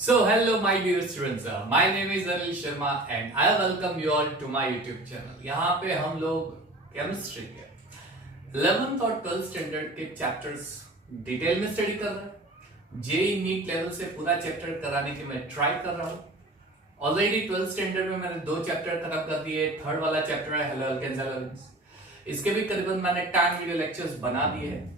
So hello my dear students, my name is Anil Sharma and I welcome you all to my YouTube channel। यहाँ पे हम लोग chemistry के 11th और 12th standard के chapters detail में study कर रहे हैं। जेईई नीट लेवल से पूरा चैप्टर कराने की मैं ट्राई कर रहा हूँ। ऑलरेडी 12th स्टैंडर्ड में मैंने 2 चैप्टर खत्म कर दिए। थर्ड वाला चैप्टर है हेलो अल्केन्स एल्केन्स, इसके भी करीबन मैंने 10 वीडियो लेक्चर्स बना दिए हैं।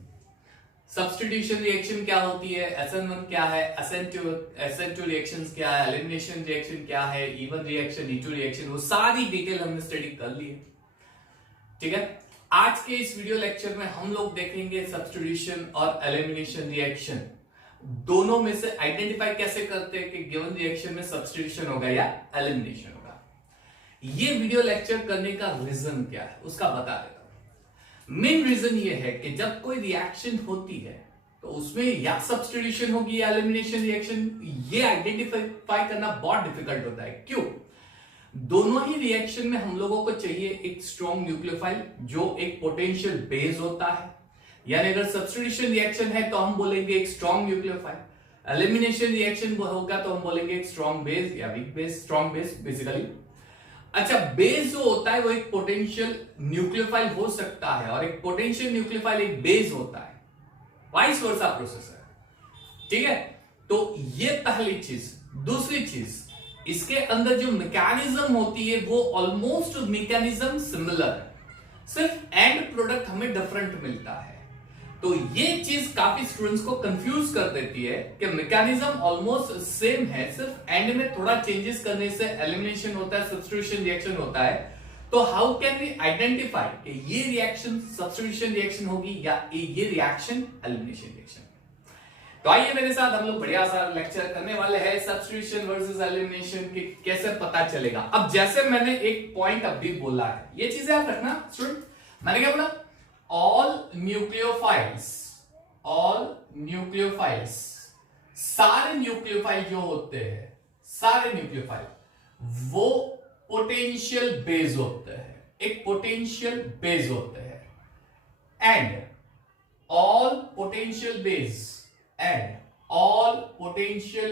सब्स्टिट्यूशन रिएक्शन क्या होती है, SN1 क्या है, SN2 रिएक्शंस क्या है, एलिमिनेशन रिएक्शन क्या है, इवन रिएक्शन, E2 रिएक्शन, वो सारी डिटेल हमने स्टडी कर ली है। ठीक है, आज के इस वीडियो लेक्चर में हम लोग देखेंगे सब्स्टिट्यूशन और एलिमिनेशन रिएक्शन दोनों में से आइडेंटिफाई कैसे करते हैं कि गिवन रिएक्शन में सब्स्टिट्यूशन होगा या एलिमिनेशन होगा। ये वीडियो लेक्चर करने का रीजन क्या है उसका बता देता हूं। मेन रीजन ये है कि जब कोई रिएक्शन होती है तो उसमें या सब्स्टिट्यूशन होगी या एलिमिनेशन रिएक्शन, ये आइडेंटिफाई करना बहुत डिफिकल्ट होता है। क्यों? दोनों ही रिएक्शन में हम लोगों को चाहिए एक स्ट्रॉन्ग न्यूक्लियोफाइल जो एक पोटेंशियल बेस होता है। यानी अगर सब्स्टिट्यूशन रिएक्शन है तो हम बोलेंगे एक स्ट्रॉन्ग न्यूक्लियोफाइल, एलिमिनेशन रिएक्शन होगा तो हम बोलेंगे एक स्ट्रॉन्ग बेस या weak base, strong base basically. अच्छा, बेस जो होता है वो एक पोटेंशियल न्यूक्लियोफाइल हो सकता है और एक पोटेंशियल न्यूक्लियोफाइल एक बेस होता है, वाइस वर्सा प्रोसेस है। ठीक है, तो ये पहली चीज। दूसरी चीज, इसके अंदर जो मैकेनिज्म होती है वो ऑलमोस्ट मैकेनिज्म सिमिलर है, सिर्फ एंड प्रोडक्ट हमें डिफरेंट मिलता है। तो ये चीज काफी स्टूडेंट्स को कंफ्यूज कर देती है कि मैकेनिज्म ऑलमोस्ट सेम है, सिर्फ एंड में थोड़ा चेंजेस करने से एलिमिनेशन होता है, सब्स्टिट्यूशन रिएक्शन होता है। तो हाउ कैन वी आइडेंटिफाई कि ये रिएक्शन सब्स्टिट्यूशन रिएक्शन होगी या ये रिएक्शन एलिमिनेशन रिएक्शन। तो आइए मेरे साथ हम लोग बढ़िया सा लेक्चर करने वाले हैं सब्स्टिट्यूशन वर्सेस एलिमिनेशन की कैसे पता चलेगा। अब जैसे मैंने एक पॉइंट अभी बोला है, ये चीजें याद रखना स्टूडेंट। मैंने क्या बोला? all nucleophiles, सारे न्यूक्लियोफाइल जो होते हैं, सारे न्यूक्लियोफाइल वो पोटेंशियल बेस होते हैं, एक पोटेंशियल बेस होते हैं। एंड ऑल पोटेंशियल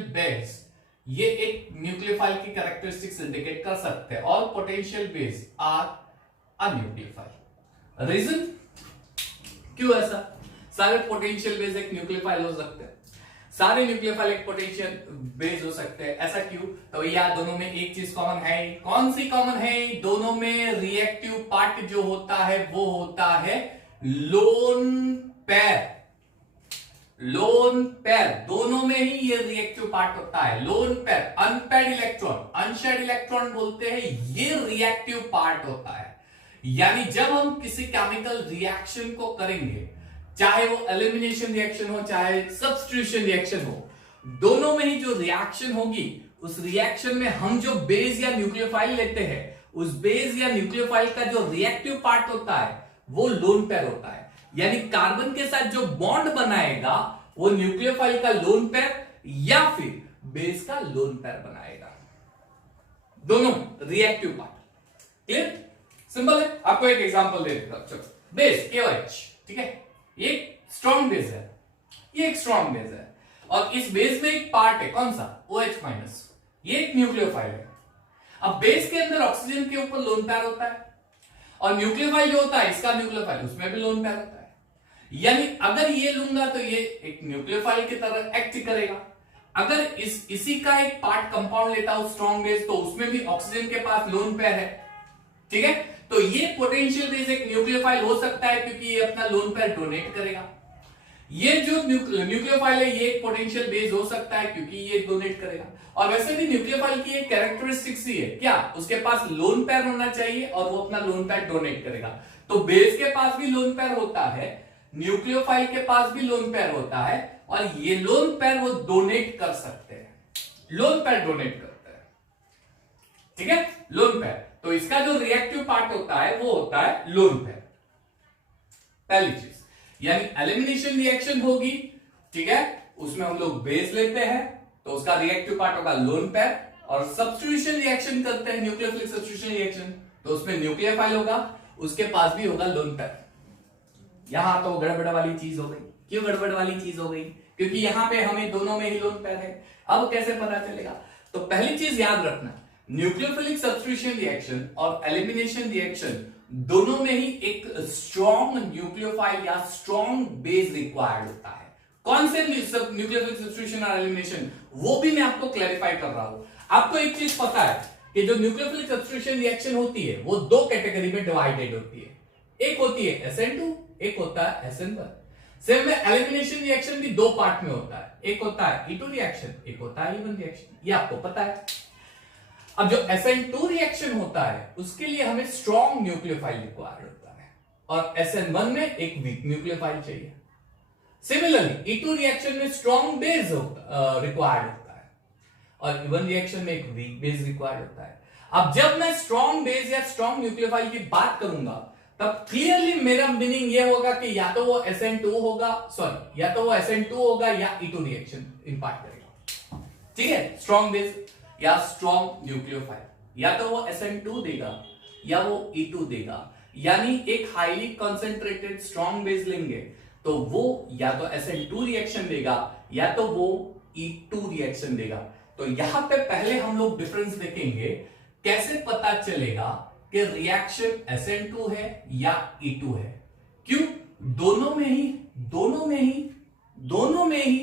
बेस ये एक न्यूक्लियोफाइल की कैरेक्टरिस्टिक्स इंडिकेट कर सकते हैं। All potential base are a nucleophile. Reason क्यों ऐसा? सारे पोटेंशियल बेस एक न्यूक्लियोफाइल हो सकते हैं, सारे न्यूक्लियोफाइल एक पोटेंशियल बेस हो सकते हैं। ऐसा क्यों? तो भैया दोनों में एक चीज कॉमन है। कौन सी कॉमन है? दोनों में रिएक्टिव पार्ट जो होता है वो होता है लोन पेयर। लोन पेयर, दोनों में ही ये रिएक्टिव पार्ट होता है। Lone pair, unpaired electron, unshared electron बोलते हैं, ये रिएक्टिव पार्ट होता है। यानी जब हम किसी केमिकल रिएक्शन को करेंगे, चाहे वो एलिमिनेशन रिएक्शन हो चाहे सब्स्टिट्यूशन रिएक्शन हो, दोनों में ही जो रिएक्शन होगी उस रिएक्शन में हम जो बेस या न्यूक्लियोफाइल लेते हैं, उस बेस या न्यूक्लियोफाइल का जो रिएक्टिव पार्ट होता है वो लोन पेयर होता है। यानी कार्बन के साथ जो बॉन्ड बनाएगा वो न्यूक्लियोफाइल का लोन पेयर या फिर बेस का लोन पेयर बनाएगा। दोनों रिएक्टिव पार्ट। क्लियर? सिंपल है। आपको एक एग्जांपल दे देता हूं। चलो, बेस KOH, ठीक है, ये स्ट्रॉन्ग बेस है, ये एक स्ट्रॉन्ग बेस है और इस बेस में एक पार्ट है, कौन सा? OH-, ये एक न्यूक्लियोफाइल है। अब बेस के अंदर ऑक्सीजन के ऊपर लोन पेयर होता है और न्यूक्लियोफाइल जो होता है इसका न्यूक्लियोफाइल, उसमें भी लोन पेयर होता है। यानी अगर ये लूंगा तो ये एक न्यूक्लियोफाइल की तरह एक्ट करेगा। अगर इसी का एक पार्ट कंपाउंड लेता हूं स्ट्रॉन्ग बेस, तो उसमें भी ऑक्सीजन के पास लोन पेयर है। ठीक है, तो ये पोटेंशियल बेस एक न्यूक्लियोफाइल हो सकता है क्योंकि ये अपना लोन पेयर डोनेट करेगा। ये जो न्यूक्लियोफाइल है ये एक पोटेंशियल बेस हो सकता है क्योंकि ये डोनेट करेगा। और वैसे भी न्यूक्लियोफाइल की एक कैरेक्टरिस्टिक्स ही है क्या? उसके पास लोन पेयर होना चाहिए और वो अपना लोन पेयर डोनेट करेगा। तो बेस के पास भी लोन पेयर होता है, न्यूक्लियोफाइल के पास भी लोन पेयर होता है और ये लोन पेयर वो डोनेट कर सकते हैं, लोन पेयर डोनेट करते हैं। ठीक है, लोन पेयर। तो इसका जो रिएक्टिव पार्ट होता है वो होता है लोन पेयर, पहली चीज। यानी एलिमिनेशन रिएक्शन होगी, ठीक है, उसमें हम लोग बेस लेते हैं तो उसका रिएक्टिव पार्ट होगा लोन पेयर, और सब्स्टिट्यूशन रिएक्शन करते हैं, न्यूक्लियोफिलिक सब्स्टिट्यूशन रिएक्शन, तो उसमें न्यूक्लियोफाइल होगा, उसके पास भी होगा लोन पेयर। यहां तो गड़बड़ वाली चीज हो गई। क्यों गड़बड़ वाली चीज हो गई? क्योंकि यहां पे हमें दोनों में ही लोन पेयर है। अब कैसे पता चलेगा? तो पहली चीज याद रखना, न्यूक्लियोफिलिक सब्स्टिट्यूशन रिएक्शन और एलिमिनेशन रिएक्शन दोनों में ही एक स्ट्रॉन्ग न्यूक्लियोफाइल या स्ट्रॉन्ग बेस रिक्वायर्ड होता है। कौन से न्यूक्लियोफिलिक सब्स्टिट्यूशन और एलिमिनेशन, वो भी मैं आपको क्लैरिफाई कर रहा हूं। आपको एक चीज पता है कि जो न्यूक्लियोफिलिक सब्स्टिट्यूशन रिएक्शन होती है वो दो कैटेगरी में डिवाइडेड होती है, एक होती है SN2, एक होता है SN1। सेम में एलिमिनेशन रिएक्शन भी दो पार्ट में होता है, एक होता है E2 रिएक्शन, एक होता है E1 रिएक्शन, ये आपको पता है। अब जो SN2 रिएक्शन होता है उसके लिए हमें स्ट्रॉन्ग न्यूक्लियोफाइल रिक्वायर्ड होता है और SN1 में एक वीक न्यूक्लियोफाइल चाहिए। सिमिलरली E2 रिएक्शन में स्ट्रॉन्ग बेस रिक्वायर्ड होता है और E1 रिएक्शन में एक वीक बेस रिक्वायर्ड होता है। अब जब मैं स्ट्रॉन्ग बेस या स्ट्रॉन्ग न्यूक्लियोफाइल की बात करूंगा तब क्लियरली मेरा मीनिंग ये होगा कि या तो वो SN2 होगा, सॉरी, या तो वो SN2 होगा या E2 रिएक्शन इंपार्ट करेगा। ठीक है, स्ट्रॉन्ग बेस या स्ट्रॉन्ग न्यूक्लियोफाइल, या तो वो SN2 देगा या वो E2 देगा। यानी एक हाईली कंसंट्रेटेड स्ट्रॉन्ग बेस लेंगे तो वो या तो SN2 रिएक्शन देगा या तो वो E2 रिएक्शन देगा। तो यहां पे पहले हम लोग डिफरेंस देखेंगे, कैसे पता चलेगा कि रिएक्शन SN2 है या E2 है। क्यों? दोनों में ही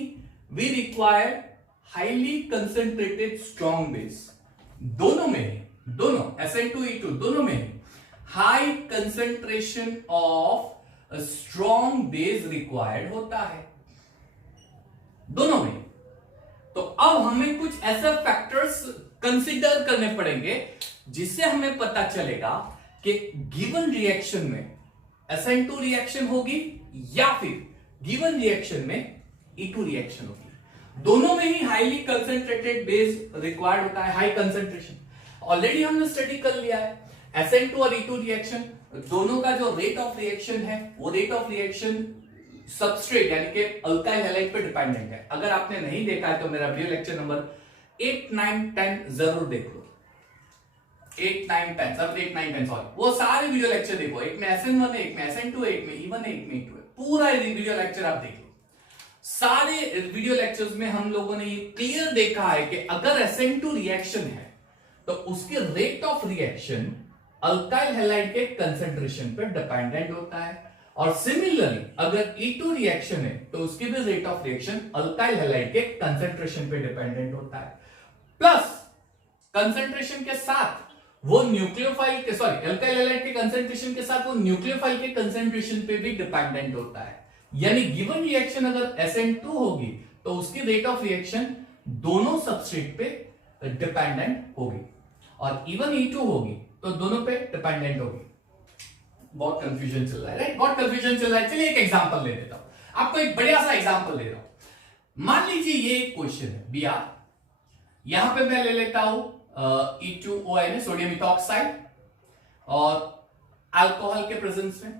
we require highly concentrated strong base. दोनों SN2 E2 दोनों में ही high concentration of strong base required होता है, दोनों में। तो अब हमें कुछ ऐसे फैक्टर्स कंसीडर करने पड़ेंगे जिससे हमें पता चलेगा कि गिवन रिएक्शन में SN2 रिएक्शन होगी या फिर गिवन रिएक्शन में E2 रिएक्शन होगी। दोनों में ही हाईली कंसंट्रेटेड बेस रिक्वायर्ड होता है, हाई कंसंट्रेशन। ऑलरेडी हमने स्टडी कर लिया है SN2 और E2 रिएक्शन दोनों का जो रेट ऑफ रिएक्शन है वो रेट ऑफ रिएक्शन सबस्ट्रेट यानी कि अल्काइल हैलाइड पे डिपेंडेंट है। अगर आपने नहीं देखा है तो मेरा वीडियो लेक्चर नंबर 8, 9, 10 जरूर देख लो। 8, 9, 10 सब 8, 9, 10 सॉरी, वो सारे वीडियो लेक्चर देखो। एक में SN1 है, एक में SN2 है, एक में E1 है, एक में E2 है। पूरा वीडियो लेक्चर आप देख लो। सारे वीडियो लेक्चर्स में हम लोगों ने ये क्लियर देखा है कि अगर SN2 रिएक्शन है तो उसके rate of reaction alkyl halide के कंसंट्रेशन पे डिपेंडेंट होता है और सिमिलरली अगर E2 रिएक्शन है तो उसकी भी rate of reaction alkyl halide के कंसंट्रेशन पे डिपेंडेंट होता है। प्लस कंसंट्रेशन के साथ वो न्यूक्लियोफाइल के सॉरी अल्काइल हैलाइड के कंसंट्रेशन के साथ वो न्यूक्लियोफाइल के कंसंट्रेशन पे भी डिपेंडेंट होता है। यानी गिवन रिएक्शन अगर SN2 होगी तो उसकी रेट ऑफ रिएक्शन दोनों सबस्ट्रेट पे डिपेंडेंट होगी और E1 E2 होगी तो दोनों पे डिपेंडेंट होगी। बहुत कंफ्यूजन चल रहा है, राइट? बहुत कंफ्यूजन चल रहा है। चलिए एक एग्जांपल ले लेता हूं, आपको एक बढ़िया सा एग्जांपल दे रहा हूं। मान लीजिए ये एक क्वेश्चन है Br, यहां पे मैं ले लेता हूं E2ON सोडियम इथॉक्साइड और अल्कोहल के प्रेजेंस में।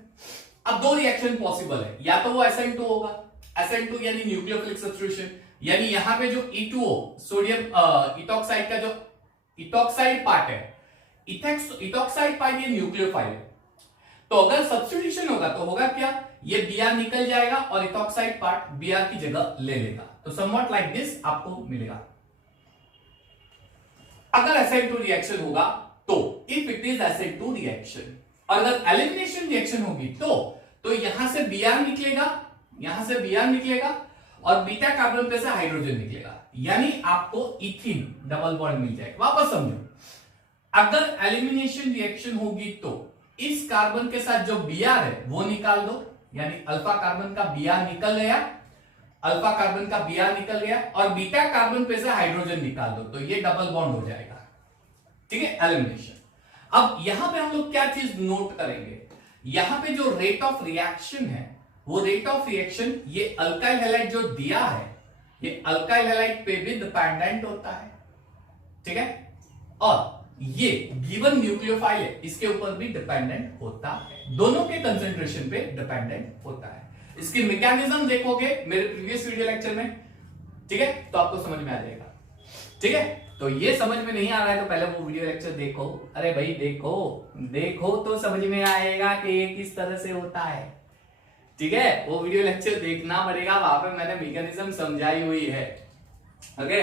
अब दो रिएक्शन पॉसिबल है, या तो वो SN2 होगा, SN2 यानी न्यूक्लियोफिलिक सब्स्टिट्यूशन, यानी यहां पे जो E2O सोडियम इथॉक्साइड का जो इथॉक्साइड पार्ट है, इथॉक्साइड पार्ट ये न्यूक्लियोफाइल है। तो अगर सब्स्टिट्यूशन होगा तो होगा क्या, ये Br निकल जाएगा और इथॉक्साइड पार्ट Br की जगह ले लेगा। तो समवॉट लाइक दिस आपको मिलेगा। अगर SN2 रिएक्शन होगा तो if it is SN2 reaction, और अगर एलिमिनेशन रिएक्शन होगी तो यहां से Br निकलेगा और बीटा कार्बन पे से हाइड्रोजन निकलेगा, यानी आपको इथीन डबल बॉन्ड मिल जाएगा। वापस समझो, अगर एलिमिनेशन रिएक्शन होगी तो इस कार्बन के साथ जो Br है वो निकाल दो, यानी अल्फा कार्बन का Br निकल गया, अल्फा कार्बन का Br निकल गया और बीटा कार्बन पे से हाइड्रोजन निकाल दो, तो ये डबल बॉन्ड हो जाएगा। ठीक है, एलिमिनेशन। अब यहां पे हम लोग क्या चीज नोट करेंगे, यहां पे जो रेट ऑफ रिएक्शन है वो रेट ऑफ रिएक्शन ये अल्काइल हैलाइड जो दिया है ये अल्काइल हैलाइड पे भी डिपेंडेंट होता है। ठीक है, और ये गिवन न्यूक्लियोफाइल है इसके ऊपर भी डिपेंडेंट होता है, दोनों के कंसेंट्रेशन पे डिपेंडेंट होता है। इसकी मैकेनिज्म देखोगे मेरे प्रीवियस वीडियो लेक्चर में, ठीक है, तो आपको समझ में आ जाएगा। ठीक है, तो ये समझ में नहीं आ रहा है तो पहले वो वीडियो लेक्चर देखो। अरे भाई देखो तो समझ में आएगा कि ये किस तरह से होता है। ठीक है, वो वीडियो लेक्चर देखना पड़ेगा, वहां पे मैंने मैकेनिज्म समझाई हुई है। ओके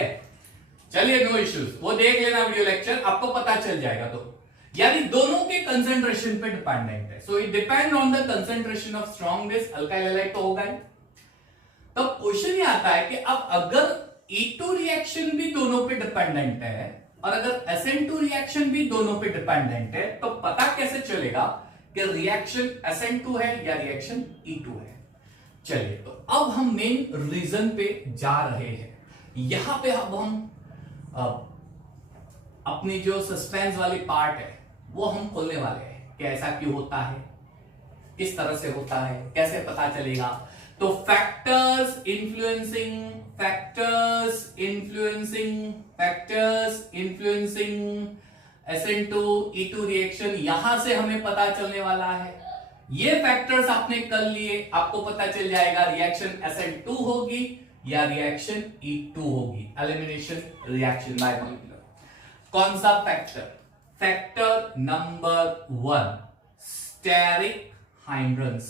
चलिए, नो इश्यूज, वो देख लेना वीडियो लेक्चर, आपको पता चल जाएगा। तो यानी दोनों के कंसेंट्रेशन पे डिपेंडेंट है, so it depend on the concentration of strong base, alkyl halide तो होगा ही। तो क्वेश्चन ये आता है कि अब अगर E2 रिएक्शन भी दोनों पे डिपेंडेंट है और अगर SN2 रिएक्शन भी दोनों पे डिपेंडेंट है, तो पता कैसे चलेगा कि रिएक्शन SN2 है या रिएक्शन E2 है। चलिए, तो अब हम मेन रीजन पे जा रहे हैं। यहां पे अब हम अपनी जो सस्पेंस वाली पार्ट है वो हम खोलने वाले हैं कि ऐसा क्यों होता है, किस तरह से होता है, कैसे पता चलेगा। तो factors influencing SN2 E2 reaction, यहां से हमें पता चलने वाला है। ये फैक्टर्स आपने कर लिए, आपको पता चल जाएगा रिएक्शन SN2 होगी या रिएक्शन E2 होगी, एलिमिनेशन रिएक्शन बाय मॉलिक्यूलर। कौन सा factor? Factor number 1, steric hindrance.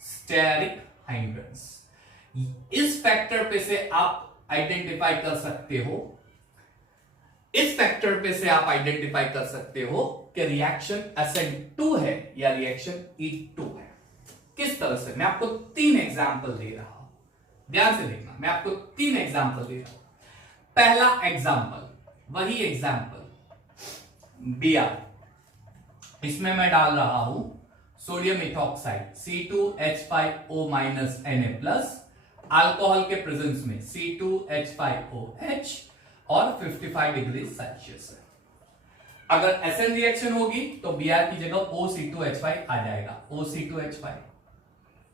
Steric hindrance, इस फैक्टर पे से आप आइडेंटिफाई कर सकते हो, इस फैक्टर पे से आप आइडेंटिफाई कर सकते हो कि रिएक्शन SN2 है या रिएक्शन E2 है। किस तरह से? मैं आपको 3 एग्जांपल दे रहा हूं, ध्यान से देखना, मैं आपको 3 एग्जांपल दे रहा हूं। पहला एग्जांपल, वही एग्जांपल Br, इसमें मैं डाल रहा हूं sodium ethoxide C2H5O Na+, alcohol के प्रेजेंस में C2H5OH और 55 डिग्री सेल्सियस है। अगर SN रिएक्शन होगी तो Br की जगह OC2H5 आ जाएगा, OC2H5।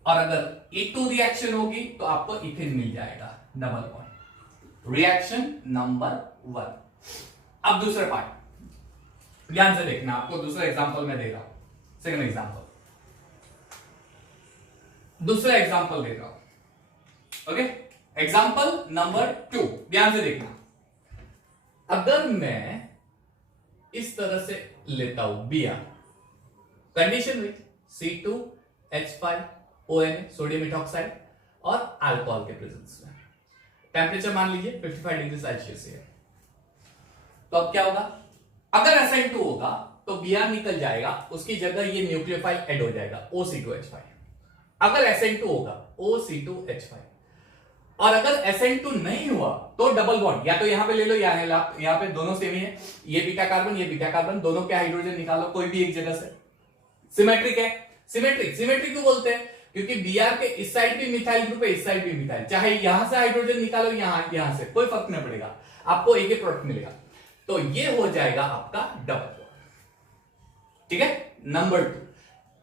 और अगर E2 रिएक्शन होगी तो आपको इथेन मिल जाएगा, डबल बॉन्ड। Reaction number 1। अब दूसरा पार्ट ध्यान से देखना, आपको दूसरा एग्जांपल मैं दे रहा हूं, सेकंड एग्जांपल, दूसरा एग्जांपल दे रहा हूं। ओके, एग्जांपल नंबर 2, ध्यान से देखना। अगर मैं इस तरह से लेता हूं Br, condition with C2H5ONA sodium ethoxide और अल्कोहल के प्रेजेंस में, टेम्परेचर मान लीजिए 55 डिग्री सेल्सियस है। तो अब क्या होगा? अगर SN2 होगा तो Br निकल जाएगा, उसकी जगह ये न्यूक्लियोफाइल ऐड हो जाएगा OC2H5। अगर SN2 होगा OC2H5, और अगर SN2 नहीं हुआ तो डबल बॉन्ड, या तो यहां पे ले लो या यहां पे, दोनों सेम ही है, ये बीटा कार्बन, दोनों के हाइड्रोजन निकालो कोई भी एक जगह से। सिमेट्रिक है, सिमेट्रिक क्यों बोलते हैं? क्योंकि Br के इस साइड भी मिथाइल ग्रुप है, इस साइड भी मिथाइल, चाहे यहां से हाइड्रोजन निकालो यहां से, कोई फर्क नहीं पड़ेगा, आपको एक ही प्रोडक्ट मिलेगा। तो ये हो जाएगा आपका डबल बॉन्ड। ठीक है, नंबर 2।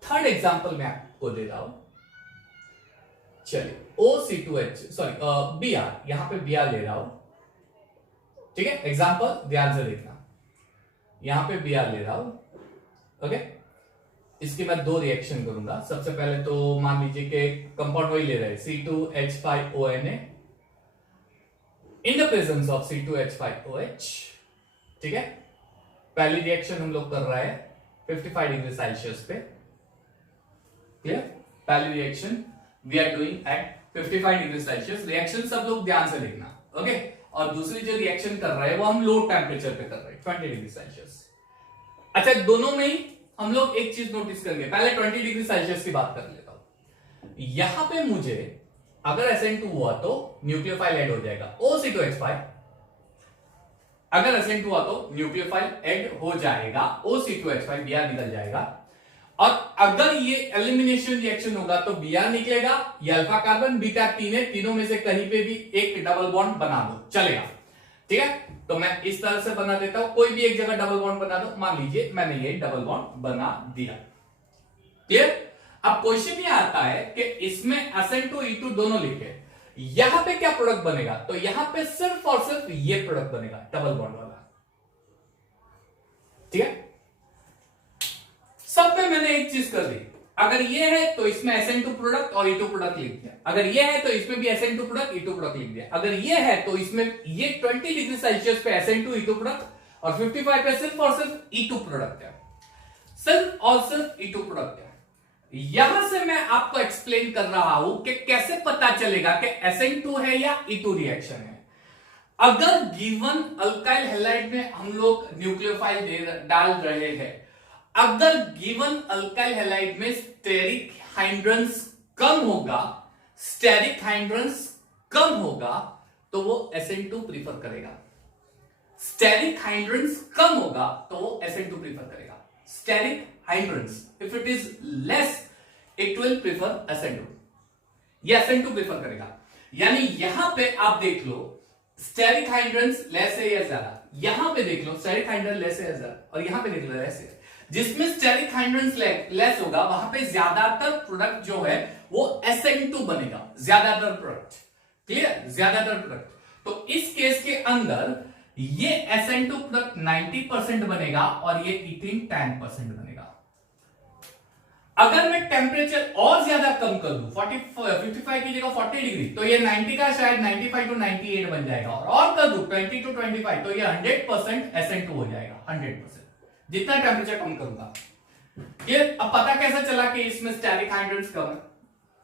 थर्ड एग्जांपल मैं आपको दे रहा हूं, चलिए Br, यहां पे Br ले रहा हूं, ठीक है, एग्जांपल ध्यान से देखना, यहां पे Br ले रहा हूं। ओके, इसके बाद 2 रिएक्शन करूंगा। सबसे पहले तो मान लीजिए कि कंपाउंड वही ले रहे हैं C2H5ONA in the presence of C2H5OH। ठीक है, पहली रिएक्शन हम लोग कर रहे हैं 55 डिग्री सेल्सियस पे, क्लियर? पहली reaction we are doing at 55 degree Celsius. Reaction सब लोग ध्यान से देखना, ओके? और दूसरी जो रिएक्शन कर रहे हैं वो हम लो टेम्परेचर पे कर रहे हैं, 20 डिग्री सेल्सियस। अच्छा, दोनों में ही हम लोग एक चीज नोटिस करेंगे, पहले 20 डिग्री सेल्सियस की बात कर लेता हूं। यहां पे मुझे अगर SN2 हुआ तो न्यूक्लियोफाइल ऐड हो जाएगा OC2H5, अगर SN2 हुआ तो न्यूक्लियोफाइल ऐड हो जाएगा OC2H5, Br निकल जाएगा। और अगर ये एलिमिनेशन रिएक्शन होगा तो Br निकलेगा, ये अल्फा कार्बन बीटा 3 है, तीनों में से कहीं पे भी एक डबल बॉन्ड बना दो, चलेगा। ठीक है, तो मैं इस तरह से बना देता हूं, कोई भी एक जगह डबल बॉन्ड बना दो, मान लीजिए मैंने ये डबल बॉन्ड बना दिया। क्लियर? अब क्वेश्चन ये आता है कि इसमें SN2 E2 दोनों लिखे, यहां पे क्या प्रोडक्ट बनेगा? तो यहां पे सिर्फ और सिर्फ ये प्रोडक्ट बनेगा, डबल बॉन्ड वाला। ठीक है, सब में मैंने एक चीज कर दी, अगर ये है तो इसमें SN2 प्रोडक्ट और E2 प्रोडक्ट लिख दिया, अगर ये है तो इसमें भी SN2 प्रोडक्ट E2 प्रोडक्ट लिख दिया, अगर ये है तो इसमें ये 20 डिग्री सेल्सियस पे SN2 E2 प्रोडक्ट और 55 पे सिर्फ और सिर्फ E2 प्रोडक्ट है, सिर्फ और सिर्फ E2 प्रोडक्ट है। यहां से मैं आपको एक्सप्लेन कर रहा हूं कि कैसे पता चलेगा कि SN2 है या E2 रिएक्शन है। अगर गिवन अल्काइल हैलाइड में हम लोग न्यूक्लियोफाइल डाल रहे हैं, अगर गिवन अल्काइल हैलाइड में स्टेरिक हाइड्रेंस कम होगा, स्टेरिक हाइड्रेंस कम होगा, तो वो SN2 प्रीफर करेगा। स्टेरिक हाइड्रेंस कम होगा तो वो SN2 प्रीफर करेगा। Steric hindrance if it is less it will prefer SN2, ये SN2 प्रीफर करेगा। यानी यहां पे आप देख लो स्टेरिक हाइड्रेंस लेस है या ज्यादा, यहां पे देख लो स्टेरिक हाइड्रेंस लेस है या ज्यादा, और यहां पे देख लो लेस है। जिसमें स्टेरिक हाइड्रेंस लेस होगा वहां पे ज्यादातर प्रोडक्ट जो है वो SN2 बनेगा, ज्यादातर प्रोडक्ट। क्लियर? ज्यादातर प्रोडक्ट। तो इस केस के अंदर ये SN2 प्रोडक्ट 90% बनेगा और ये इथीन 10% बनेगा। अगर मैं टेम्परेचर और ज्यादा कम कर दूं 55 की जगह 40 डिग्री, तो ये 90 का शायद 95 टू 98 बन जाएगा, और कर दूं 20 टू 25 तो ये 100% SN2 हो जाएगा। 100% जितना टेम्परेचर कम करूंगा। क्लियर? अब पता कैसा चला कि इसमें स्टेरिक हाइड्रेंस कम है।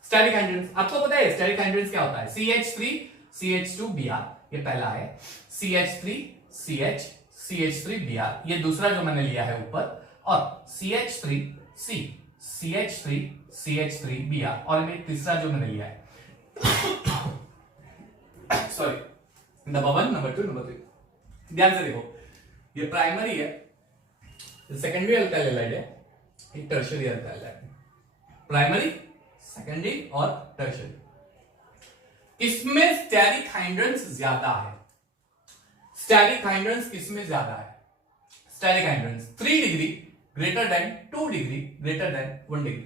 स्टेरिक हाइड्रेंस आपको पता है स्टेरिक हाइड्रेंस क्या होता है? CH3 CH2 Br, ये पहला है। CH3 CH CH3 Br, ये दूसरा जो मैंने लिया है ऊपर, और CH3 C CH3 CH3 Br, और ये तीसरा जो मैंने लिया है सॉरी, नंबर 1 नंबर 2 नंबर 3। ध्यान से देखो, ये प्राइमरी है, सेकेंडरी अल्काइल हैलाइड है, ये tertiary alkyl halide. Primary, secondary और टर्शियरी। इसमें स्टेरिक हाइड्रेंस ज्यादा है। स्टेरिक हाइड्रेंस किसमें ज्यादा है? Steric hindrance 3 degree greater than 2 degree greater than 1 degree.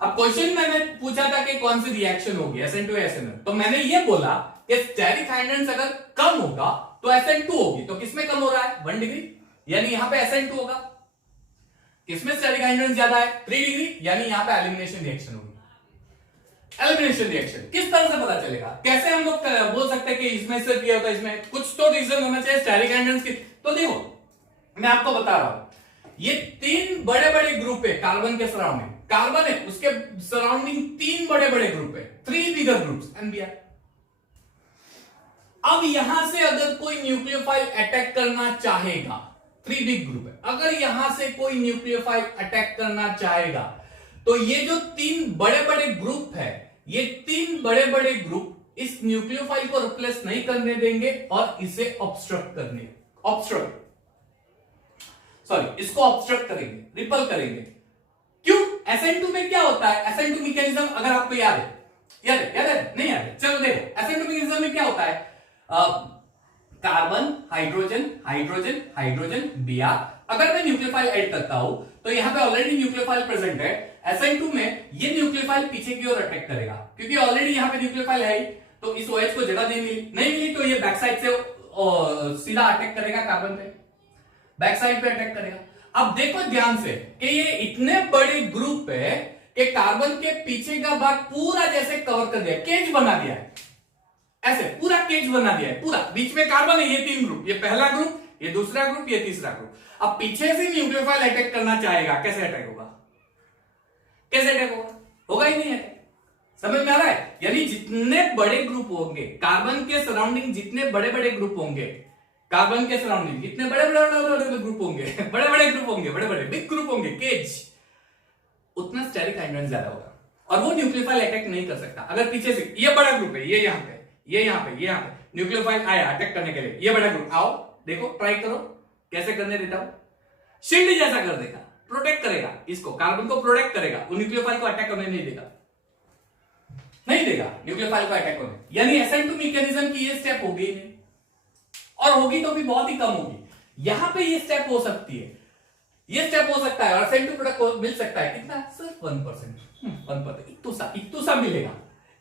अब क्वेश्चन मैंने पूछा था कि कौन सी रिएक्शन होगी, SN2 या SN1, तो मैंने ये बोला कि स्टेरिक हाइड्रेंस अगर कम होगा तो SN2 होगी। तो किसमें कम हो रहा है? 1 डिग्री, यानी यहां पे SN2 होगा। किसमें स्टेरिक हाइड्रेंस ज्यादा है? 3 डिग्री, यानी यहां पे एलिमिनेशन रिएक्शन होगी। एलिमिनेशन रिएक्शन किस तरह से पता चलेगा? कैसे हम लोग बोल सकते हैं कि इसमें से ये होता है, इसमें कुछ तो रीजन होना चाहिए स्टेरिक हाइड्रेंस की। तो देखो मैं आपको बता रहा हूं, ये 3 बड़े बड़े ग्रुप है कार्बन के सराउंडिंग। कार्बन है, उसके सराउंडिंग 3 बड़े बड़े ग्रुप है, 3 बिगर ग्रुप्स NBr। अब यहां से अगर कोई न्यूक्लियोफाइल अटैक करना चाहेगा, 3 बिग ग्रुप है, अगर यहां से कोई न्यूक्लियोफाइल अटैक करना चाहेगा तो ये जो 3 बड़े बड़े ग्रुप है, ये 3 बड़े बड़े ग्रुप इस न्यूक्लियोफाइल को रिप्लेस नहीं करने देंगे और इसे ऑब्स्ट्रक्ट इसको ऑब्स्ट्रक्ट करेंगे, रिपल करेंगे। क्यों? SN2 में क्या होता है? SN2 मैकेनिज्म अगर आपको याद है नहीं याद है, चलो देखो SN2 मैकेनिज्म में क्या होता है? Carbon hydrogen hydrogen hydrogen Br। अगर मैं न्यूक्लियोफाइल ऐड करता हूं तो यहां पे ऑलरेडी न्यूक्लियोफाइल प्रेजेंट है। SN2 में ये न्यूक्लियोफाइल पीछे की ओर अटैक करेगा, क्योंकि ऑलरेडी यहां पे न्यूक्लियोफाइल है ही, तो इस OH को जगह नहीं मिली तो ये बैक साइड से सीधा अटैक करेगा कार्बन पे, बैक साइड पे अटैक करेगा। अब देखो ध्यान से कि ये इतने बड़े ग्रुप है कि कार्बन के पीछे का भाग पूरा जैसे कवर कर दिया, केज बना दिया है, ऐसे पूरा केज बना दिया है, पूरा बीच में कार्बन है, ये 3 ग्रुप, ये पहला ग्रुप, ये दूसरा ग्रुप, ये तीसरा ग्रुप। अब पीछे से न्यूक्लियोफाइल अटैक करना चाहेगा, कैसे अटैक होगा? होगा ही नहीं अटैक। समझ में आ रहा है? यानी जितने बड़े ग्रुप होंगे कार्बन के सराउंडिंग, जितने बड़े बड़े ग्रुप होंगे कार्बन के सराउंडिंग, जितने बड़े बड़े ग्रुप होंगे बड़े बड़े बिग ग्रुप होंगे केज, उतना स्टेरिक हाइड्रेंस ज्यादा होगा और वो न्यूक्लियोफाइल अटैक नहीं कर सकता। अगर पीछे से ये बड़ा ग्रुप है, ये यहां पे न्यूक्लियोफाइल आया अटैक करने के लिए, ये बड़ा ग्रुप, आओ देखो ट्राई करो कैसे करने देता हूं, शील्ड जैसा कर देगा, प्रोटेक्ट करेगा इसको, कार्बन को प्रोटेक्ट करेगा, वो न्यूक्लियोफाइल को अटैक करने नहीं देगा न्यूक्लियोफाइल को अटैक करने। यानी SN2 मैकेनिज्म की ये स्टेप होगी नहीं, और होगी तो भी बहुत ही कम होगी। यहां पे ये स्टेप हो सकती है, ये स्टेप हो सकता है, और SN2 प्रोडक्ट को मिल सकता है कितना? सिर्फ 1%,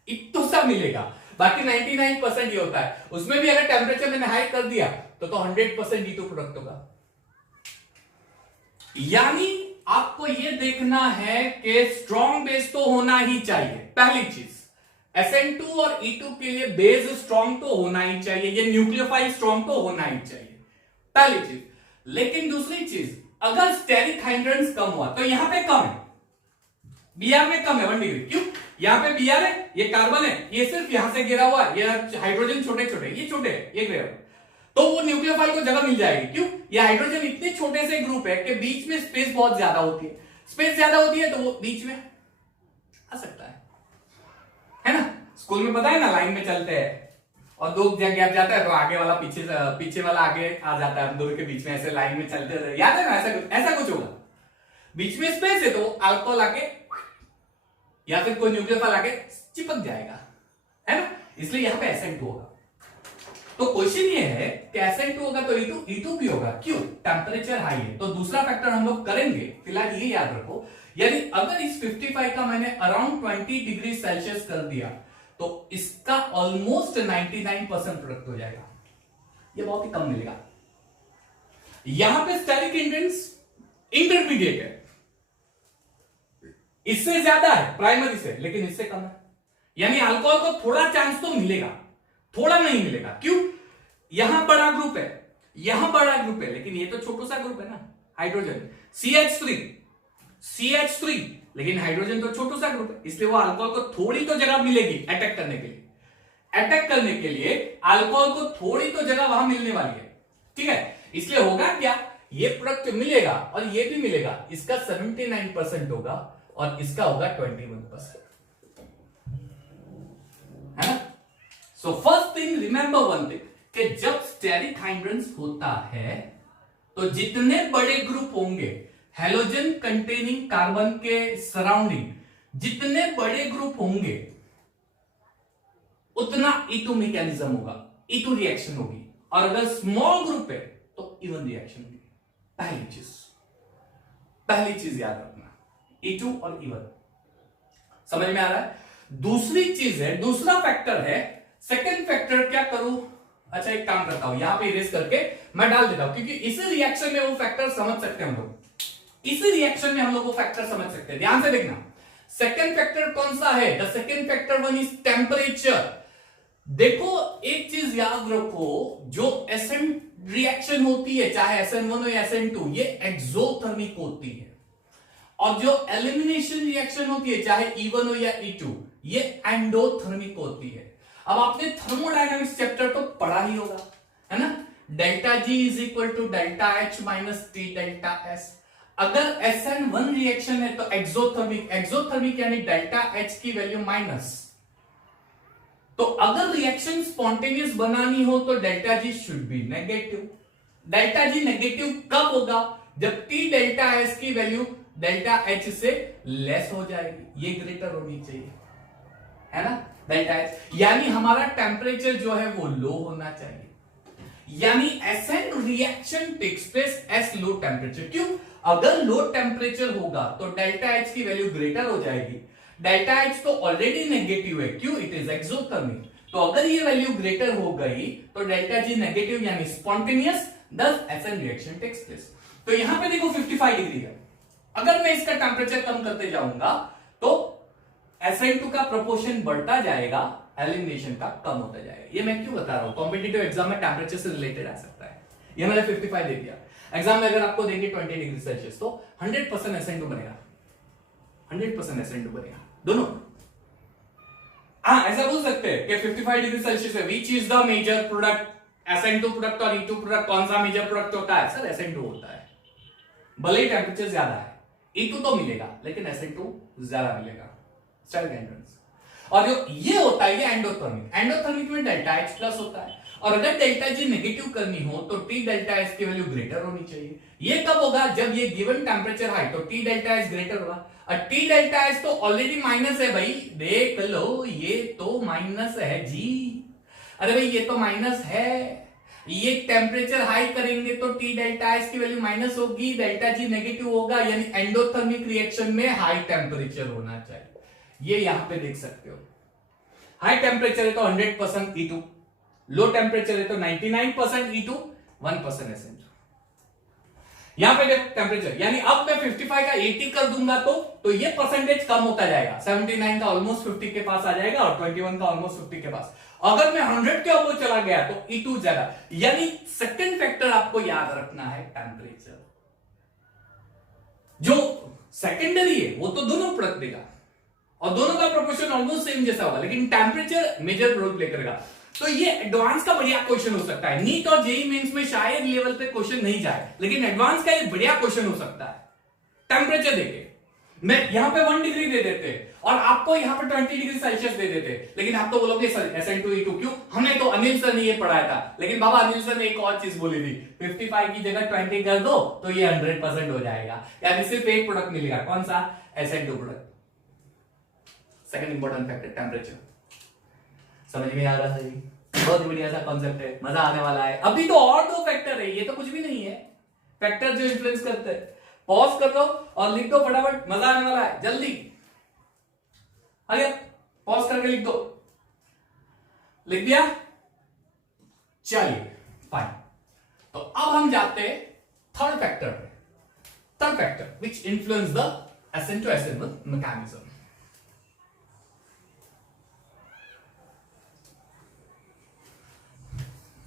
इत्तुसा मिलेगा, बाकी 99% ये होता है। उसमें भी अगर टेम्परेचर मैंने हाई कर दिया तो 100% E2 प्रोडक्ट होगा। यानी आपको ये देखना है कि स्ट्रॉन्ग बेस तो होना ही चाहिए, पहली चीज। SN2 और E2 के लिए बेस स्ट्रॉन्ग तो होना ही चाहिए, ये न्यूक्लियोफाइल स्ट्रॉन्ग तो होना ही चाहिए, पहली चीज। लेकिन दूसरी चीज, अगर स्टेरिक हाइड्रेंस कम हुआ तो यहां पे कम है, Br में कम है 1 डिग्री, क्यों? यहाँ पे Br है, ये कार्बन है, ये सिर्फ यहां से गिरा हुआ है, ये हाइड्रोजन छोटे छोटे, ये छोटे है, ये गिरा, तो वो न्यूक्लियोफाइल को जगह मिल जाएगी, क्यों? ये हाइड्रोजन इतने छोटे से ग्रुप है कि बीच में स्पेस बहुत ज्यादा होती है, स्पेस ज्यादा होती है तो वो बीच में आ सकता है ना? स्कूल में पता है ना, लाइन में चलते हैं और दो गैप जाता है तो आगे वाला पीछे वाला आगे आ जाता है, हम दोनों के बीच में ऐसे लाइन में चलते रहे, याद है ना? ऐसा कुछ होगा, बीच में स्पेस है तो अल्कोहल आके या फिर कोई न्यूक्लियोफाइल आके चिपक जाएगा, है ना? इसलिए यहां पे SN2 होगा। तो क्वेश्चन ये है कि SN2 होगा तो E2 भी होगा, क्यों? टेम्परेचर हाई है। तो दूसरा फैक्टर हम लोग करेंगे, फिलहाल ये याद रखो, यानी अगर इस 55 का मैंने अराउंड 20 डिग्री सेल्सियस कर दिया तो इसका ऑलमोस्ट 99% प्रोडक्ट हो जाएगा, ये बहुत ही कम मिलेगा। यहां पे स्टेरिक हाइड्रेंस इंटरमीडिएट है, इससे ज्यादा है प्राइमरी से, लेकिन इससे कम है, यानी अल्कोहल को थोड़ा चांस तो मिलेगा, थोड़ा नहीं मिलेगा, क्यों? यहां बड़ा ग्रुप है, यहां बड़ा ग्रुप है, लेकिन ये तो छोटा सा ग्रुप है ना, हाइड्रोजन CH3, लेकिन हाइड्रोजन तो छोटा सा ग्रुप है, इसलिए वो अल्कोहल को थोड़ी तो जगह मिलेगी अटैक करने के लिए अल्कोहल को थोड़ी तो जगह वहां मिलने वाली है, ठीक है? इसलिए होगा क्या, ये प्रोडक्ट मिलेगा और ये भी मिलेगा, इसका 79% होगा और इसका होगा 21%, है ना? So first thing remember one thing, कि जब स्टेरिक हाइड्रेंस होता है तो जितने बड़े ग्रुप होंगे हैलोजन कंटेनिंग कार्बन के सराउंडिंग, जितने बड़े ग्रुप होंगे उतना E2 मैकेनिज्म होगा, E2 रिएक्शन होगी, और अगर स्मॉल ग्रुप है तो इवन रिएक्शन होगी। पहली चीज याद रखना, E2 और इवन, समझ में आ रहा है? दूसरी चीज है, दूसरा फैक्टर है, सेकंड फैक्टर क्या करूं? अच्छा एक काम करता हूं, यहां पे इरेज करके मैं डाल देता हूं, क्योंकि इसी रिएक्शन में वो फैक्टर समझ सकते हैं हम लोग, इसी रिएक्शन में हम लोग वो फैक्टर समझ सकते हैं। ध्यान से देखना, सेकंड फैक्टर कौन सा है? The second factor one is temperature. देखो एक चीज याद रखो, जो SN रिएक्शन होती है, चाहे SN1 हो या SN2, ये एक्सोथर्मिक होती है, और जो एलिमिनेशन रिएक्शन होती है, चाहे E1 हो या E2, ये एंडोथर्मिक होती है। अब आपने थर्मोडायनामिक्स चैप्टर तो पढ़ा ही होगा, है ना? Delta G is equal to delta H minus T delta S। अगर SN1 रिएक्शन है तो एक्सोथर्मिक यानी डेल्टा H की वैल्यू माइनस, तो अगर रिएक्शन स्पॉन्टेनियस बनानी हो तो delta G should be negative. Delta G negative कब होगा? जब T डेल्टा S की वैल्यू डेल्टा H से लेस हो जाएगी, ये ग्रेटर होनी चाहिए, है ना? डेल्टा H यानी हमारा टेम्परेचर जो है वो लो होना चाहिए, यानी SN reaction takes place at low temperature. क्यों? अगर लो टेम्परेचर होगा तो डेल्टा H की वैल्यू ग्रेटर हो जाएगी, डेल्टा H तो ऑलरेडी नेगेटिव है, क्यों? इट इज एक्सोथर्मिक, तो अगर ये वैल्यू ग्रेटर हो गई तो डेल्टा G नेगेटिव यानी स्पॉन्टेनियस, दस SN रिएक्शन टेक्स प्लेस। तो यहां पे देखो 55 डिग्री है, अगर मैं इसका टेम्परेचर कम करते जाऊंगा तो SN2 का प्रोपोर्शन बढ़ता जाएगा, एलिमिनेशन का कम होता जाएगा। ये मैं क्यों बता रहा हूं? कॉम्पिटिटिव एग्जाम में टेम्परेचर से रिलेटेड आ सकता है। ये मैंने 55 दे दिया, एग्जाम में अगर आपको देंगे 20 डिग्री सेल्सियस तो 100% SN2 बनेगा, 100% SN2 बनेगा दोनों। हाँ ऐसा बोल सकते हैं कि 55 डिग्री सेल्सियस है, which is the major product, SN2 product और E2 प्रोडक्ट, कौन सा मेजर प्रोडक्ट होता है? सर SN2 होता है, भले ही टेम्परेचर ज्यादा है, E2 तो मिलेगा लेकिन SN2 ज्यादा मिलेगा, स्टेरिक हाइड्रेंस। और जो ये होता है ये एंडोथर्मिक में डेल्टा H प्लस होता है, और अगर डेल्टा G नेगेटिव करनी हो तो T डेल्टा S की वैल्यू ग्रेटर होनी चाहिए। ये कब होगा? जब ये गिवन टेम्परेचर हाई तो T डेल्टा S ग्रेटर होगा, और T डेल्टा S तो ऑलरेडी माइनस है भाई, देख लो ये तो माइनस है जी, अरे भाई ये तो माइनस है। ये टेम्परेचर हाई करेंगे तो T डेल्टा S की वैल्यू माइनस होगी, डेल्टा G नेगेटिव होगा, यानी एंडोथर्मिक रिएक्शन में हाई टेम्परेचर होना चाहिए। ये यहां पे देख सकते हो, हाई टेम्परेचर है तो 100% E2, लो टेम्परेचर है तो 99% E2, 1% SN2। यहां पे देख टेम्परेचर, यानी अब मैं 55 का 80 कर दूंगा तो ये परसेंटेज कम होता जाएगा, 79 का ऑलमोस्ट 50 के पास आ जाएगा और 21 का ऑलमोस्ट 50 के पास। अगर मैं 100 के अबव चला गया तो E2 ज्यादा, यानी सेकंड फैक्टर आपको याद रखना है टेम्परेचर। जो सेकेंडरी है वो तो दोनों प्रोडक्ट देगा और दोनों का प्रोपोर्शन ऑलमोस्ट सेम जैसा होगा, लेकिन टेम्परेचर मेजर रोल प्ले करेगा। तो ये एडवांस का बढ़िया क्वेश्चन हो सकता है। नीट और जेईई मेंस में शायद लेवल पे क्वेश्चन नहीं जाए, लेकिन एडवांस का ये बढ़िया क्वेश्चन हो सकता है। टेम्परेचर देके मैं यहां पे 1 डिग्री दे देते और आपको यहां पे 20 डिग्री सेल्सियस दे देते, लेकिन आप तो बोलोगे सर SN2E2 क्यों? हमने तो अनिल सर ने ये पढ़ाया था, लेकिन बाबा अनिल सर ने एक और चीज बोली थी, 55 की जगह 20 कर दो तो ये 100% हो जाएगा। यानी सिर्फ एक प्रोडक्ट मिलेगा, कौन सा? SN2 product. Second important factor temperature. समझ में आ रहा है? बहुत ही बढ़िया सा कॉन्सेप्ट है, मजा आने वाला है। अभी तो और 2 फैक्टर है, ये तो कुछ भी नहीं है फैक्टर जो इन्फ्लुएंस करते हैं। पॉज कर दो और लिख दो फटाफट, मजा आने वाला है, जल्दी आ गया। पॉज करके लिख दो। लिख दिया? चलिए फाइन। तो अब हम जाते हैं थर्ड फैक्टर पे। Third factor which influence the SN2 SN1 mechanism.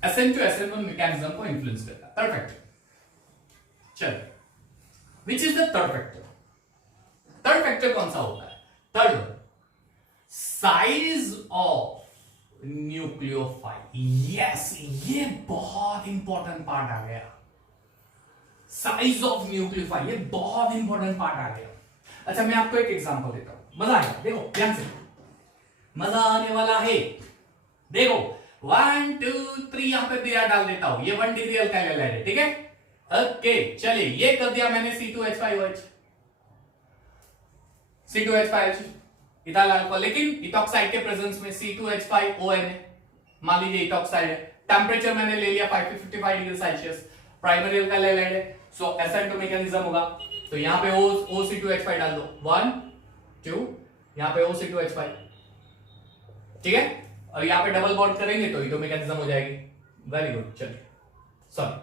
SN2 SN1 mechanism को इन्फ्लुएंस करता है थर्ड फैक्टर। चलिए, विच is the third factor? Third factor कौन सा होता है? Third, size of nucleophile. Yes, ये बहुत इंपॉर्टेंट पार्ट आ गया। साइज ऑफ न्यूक्लियोफाइल, ये बहुत इंपॉर्टेंट पार्ट आ गया। अच्छा, मैं आपको एक एग्जांपल देता हूं, मजा आएगा। देखो ध्यान से, मजा आने वाला है। देखो 1 2 3 यहां पे बियर डाल देता हूं। ये 1 डिग्री अल्काइल हैलाइड है, ठीक है? ओके, चलिए ये कर दिया मैंने C2H5OH, C2H5OH इथाइल अल्कोहल, लेकिन इथॉक्साइड के प्रेजेंस में C2H5ON है। मान लीजिए इथॉक्साइड है, टेम्परेचर मैंने ले लिया 555 degree Celsius, primary alkyl halide है, सो SN2 मैकेनिज्म होगा। तो यहां पे OC2H5 डाल दो, 1 2, यहां पे OC2H5, ठीक है? और यहां पे डबल बॉन्ड करेंगे तो E2 मैकेनिज्म हो जाएगी। Very good. चलिए, सॉरी,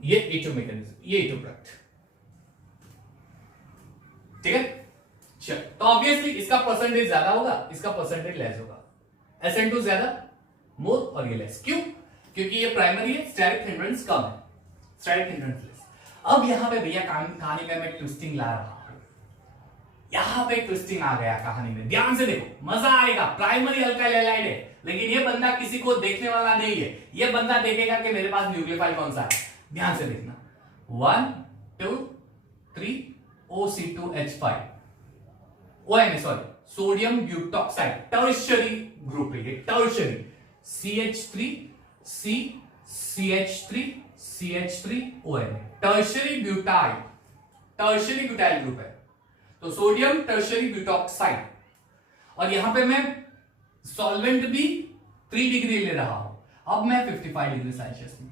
ये E2 मैकेनिज्म, ये E2 प्रोडक्ट, ठीक है? चल, तो ऑब्वियसली इसका परसेंटेज ज्यादा होगा, इसका परसेंटेज लेस होगा। SN2 ज्यादा, मोर, और ये लेस। क्यों? क्योंकि ये प्राइमरी है, स्टेरिक हिंड्रेंस कम है, स्टेरिक हिंड्रेंस लेस। अब यहां पे भैया कहानी में मैं ट्विस्टिंग ला रहा हूं। यहां पे ट्विस्टिंग आ गया कहानी में, ध्यान से देखो, मजा आएगा। प्राइमरी अल्काइल हैलाइड है, लेकिन ये बंदा किसी को देखने वाला नहीं है। ये बंदा देखेगा कि मेरे पास न्यूक्लियोफाइल कौन सा है। ध्यान से देखना, 1 2 3 OC2H5 ON, sorry, sodium butoxide, tertiary group है ये, tertiary, CH3 C CH3 CH3 ON, tertiary butyl, tertiary butyl group है। तो सोडियम टर्शियरी ब्यूटॉक्साइड, और यहां पे मैं सॉल्वेंट भी 3 डिग्री ले रहा हूं। अब मैं 55 डिग्री सेल्सियस में।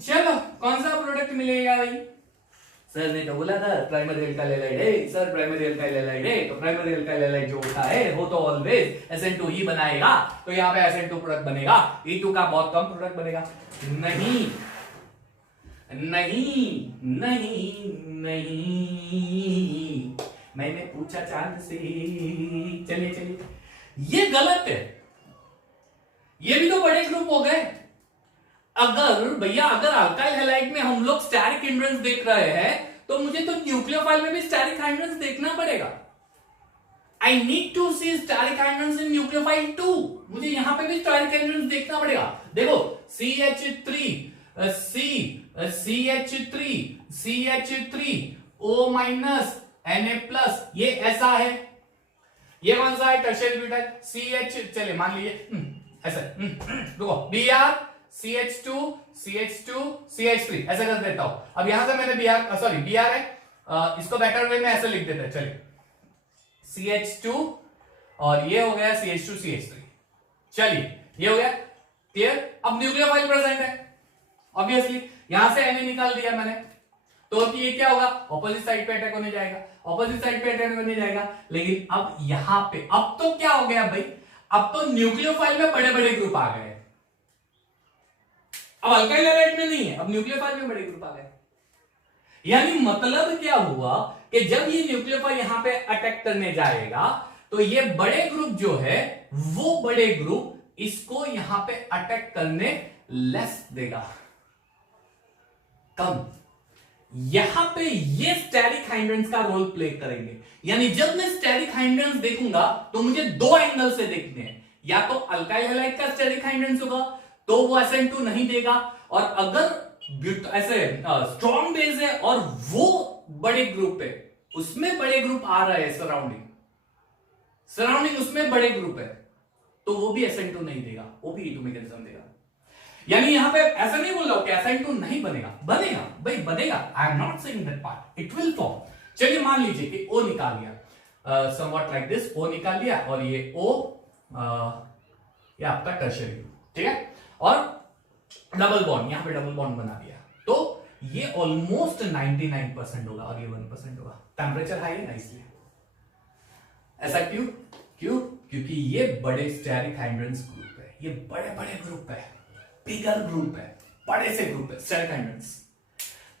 चलो, कौन सा प्रोडक्ट मिलेगा भाई? सर ने तो बोला था प्राइमरी अल्काइल हैलाइड है, सर प्राइमरी अल्काइल हैलाइड है, तो प्राइमरी अल्काइल हैलाइड जो होता है वो तो ऑलवेज SN2 ही बनाएगा। तो यहां पे SN2 प्रोडक्ट बनेगा, E2 का बहुत कम प्रोडक्ट बनेगा। नहीं नहीं नहीं नहीं, मैंने पूछा चांद से। चलिए चलिए, ये गलत है। ये भी तो बड़े ग्रुप हो गए। अगर भैया, अगर अल्काइल हैलाइड में हम लोग स्टेरिक हिंड्रेंस देख रहे हैं, तो मुझे तो न्यूक्लियोफाइल में भी स्टेरिक हिंड्रेंस देखना पड़ेगा। I need to see steric hindrance in nucleophile too. मुझे यहां पे भी स्टेरिक हिंड्रेंस देखना पड़ेगा। देखो CH3 CH3 O minus Na+, ये ऐसा है। ये कौन सा है? टर्शियरी ब्यूटाइल, CH, चलिए मान लीजिए ऐसा, देखो Br CH2 CH3 ऐसा कर देता हूं। अब यहां से मैंने Br है, इसको बेटर वे में ऐसे लिख देते हैं। चलिए, CH2 और ये हो गया CH2 CH3। चलिए, ये हो गया क्लियर। अब न्यूक्लियोफाइल प्रेजेंट है, ऑब्वियसली यहां से Na निकाल दिया मैंने, तो अब ये क्या होगा? ऑपोजिट साइड पे अटैक होने जाएगा, ऑपोजिट साइड पे अटैक होने जाएगा। लेकिन अब यहां पे अब तो क्या हो गया भाई? अब तो न्यूक्लियोफाइल में बड़े बड़े ग्रुप आ गए। अब अल्काइल हैलाइड में नहीं है, अब न्यूक्लियोफाइल में बड़े ग्रुप आ गए। यानी मतलब क्या हुआ कि जब ये न्यूक्लियोफाइल यहां पे अटैक करने जाएगा, तो ये बड़े ग्रुप जो है, वो बड़े ग्रुप इसको यहां पे अटैक करने लेस देगा, कम। यहां पे ये स्टेरिक हाइड्रेंस का रोल प्ले करेंगे। यानी जब मैं स्टेरिक हाइड्रेंस देखूंगा तो मुझे दो एंगल से देखने हैं, या तो अल्काइल हैलाइड का स्टेरिक हाइड्रेंस होगा तो वो SN2 नहीं देगा, और अगर ऐसे स्ट्रॉन्ग बेस है और वो बड़े ग्रुप है, उसमें बड़े ग्रुप आ रहा है सराउंडिंग उसमें बड़े ग्रुप है, तो वो भी SN2 नहीं देगा, वो भी E2 मैकेनिज्म देगा। यानी यहां पे ऐसा नहीं बोल रहा हूं कि SN2 नहीं बनेगा, बनेगा भाई बनेगा, I am not saying that part, it will form. चलिए मान लीजिए कि O निकाल लिया, समवॉट लाइक दिस, O निकाल लिया और ये O ये आपका टर्शियरी, ठीक है, और डबल बॉन्ड, यहां पे डबल बॉन्ड बना दिया, तो ये ऑलमोस्ट 99% होगा और ये 1% होगा। टेम्परेचर हाई है ना इसलिए। ऐसा क्यों? क्योंकि ये बड़े स्टेरिक हाइड्रेंस ग्रुप है, ये बड़े बड़े ग्रुप है, बिगर ग्रुप है, बड़े से ग्रुप है स्टेरिक हाइड्रेंस।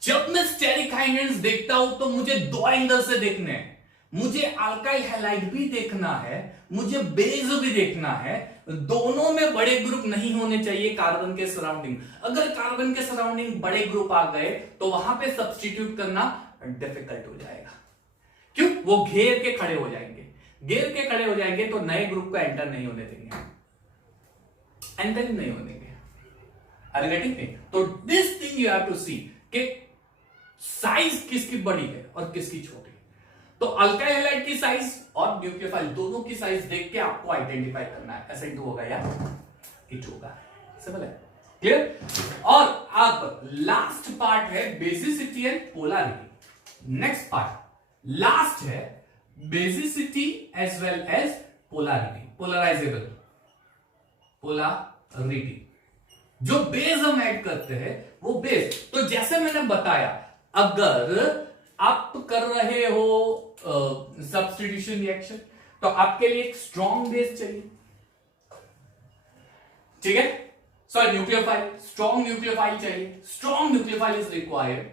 जब मैं स्टेरिक हाइड्रेंस देखता हूं तो मुझे दो एंगल से देखने हैं, मुझे अल्काइल हैलाइड भी देखना है, मुझे बेस भी देखना है, दोनों में बड़े ग्रुप नहीं होने चाहिए कार्बन के सराउंडिंग। अगर कार्बन के सराउंडिंग बड़े ग्रुप आ गए तो वहां पे सब्स्टिट्यूट करना डिफिकल्ट हो जाएगा। क्यों? वो घेर के खड़े हो जाएंगे, घेर के खड़े हो जाएंगे तो नए ग्रुप को एंटर नहीं होने देंगे, एंटर नहीं होने देंगे। Are you getting me? तो this thing you have to see कि साइज किसकी बड़ी है और किसकी छोटी। तो अल्काइल हैलाइड की साइज और न्यूक्लियोफाइल दोनों की साइज देख के आपको आइडेंटिफाई करना है, SN2 होगा या E2 होगा। सिंपल है, क्लियर? और अब लास्ट पार्ट है basicity and polarity. Next part last है basicity as well as polarity, polarisable polarity. जो बेस हम ऐड करते हैं वो बेस, तो जैसे मैंने बताया अगर आप कर रहे हो सब्स्टिट्यूशन रिएक्शन तो आपके लिए एक स्ट्रॉन्ग बेस चाहिए, ठीक है, सॉरी न्यूक्लियोफाइल, स्ट्रॉन्ग न्यूक्लियोफाइल चाहिए, स्ट्रॉन्ग न्यूक्लियोफाइल इज रिक्वायर्ड।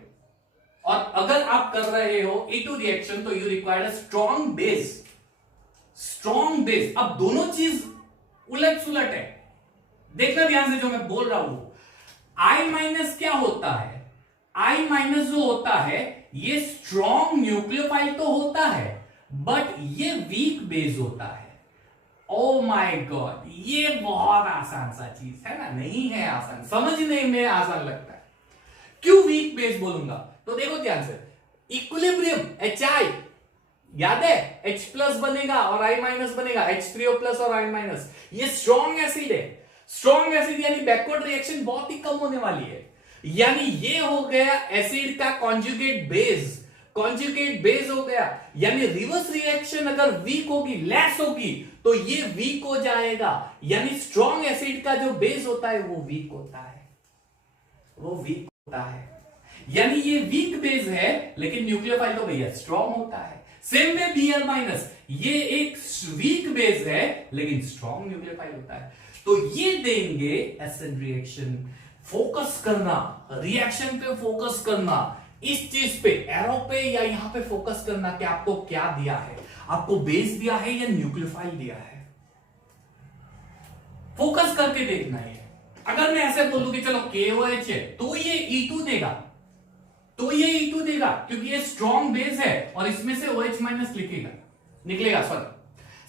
और अगर आप कर रहे हो E2 रिएक्शन तो you required a strong base, strong base. अब दोनों चीज उलट सुलट है, देखना ध्यान से जो मैं बोल रहा हूं। I माइनस क्या होता है? I माइनस जो होता है ये स्ट्रॉन्ग न्यूक्लियोफाइल तो होता है बट ये वीक बेस होता है। ओ माय गॉड, ये बहुत आसान सा चीज है ना? नहीं है आसान, समझने में आसान लगता है। क्यों वीक बेस बोलूंगा? तो देखो ध्यान से, इक्विलिब्रियम HI याद है, H प्लस बनेगा और I माइनस बनेगा, H3O प्लस और I माइनस। ये स्ट्रॉन्ग एसिड है, स्ट्रॉन्ग एसिड यानी बैकवर्ड रिएक्शन बहुत ही कम होने वाली है। यानी ये हो गया एसिड का कॉन्जुगेट बेस, कॉन्जुगेट बेस हो गया। यानी रिवर्स रिएक्शन अगर वीक होगी, लेस होगी तो ये वीक हो जाएगा। यानी स्ट्रॉन्ग एसिड का जो बेस होता है वो वीक होता है, वो वीक होता है। यानी ये वीक बेस है लेकिन न्यूक्लियोफाइल तो भैया स्ट्रॉन्ग होता है। सेम में Br माइनस, ये एक वीक बेस है लेकिन स्ट्रॉन्ग न्यूक्लियोफाइल होता है। तो ये देंगे SN रिएक्शन। फोकस करना, रिएक्शन पे फोकस करना, इस चीज पे, एरो पे या यहां पे फोकस करना कि आपको क्या दिया है, आपको बेस दिया है या न्यूक्लियोफाइल दिया है, फोकस करके देखना है। अगर मैं ऐसे बोलूं कि चलो KOH है तो ये E2 देगा, तो ये E2 देगा क्योंकि ये स्ट्रॉन्ग बेस है और इसमें से OH माइनस निकलेगा सॉरी।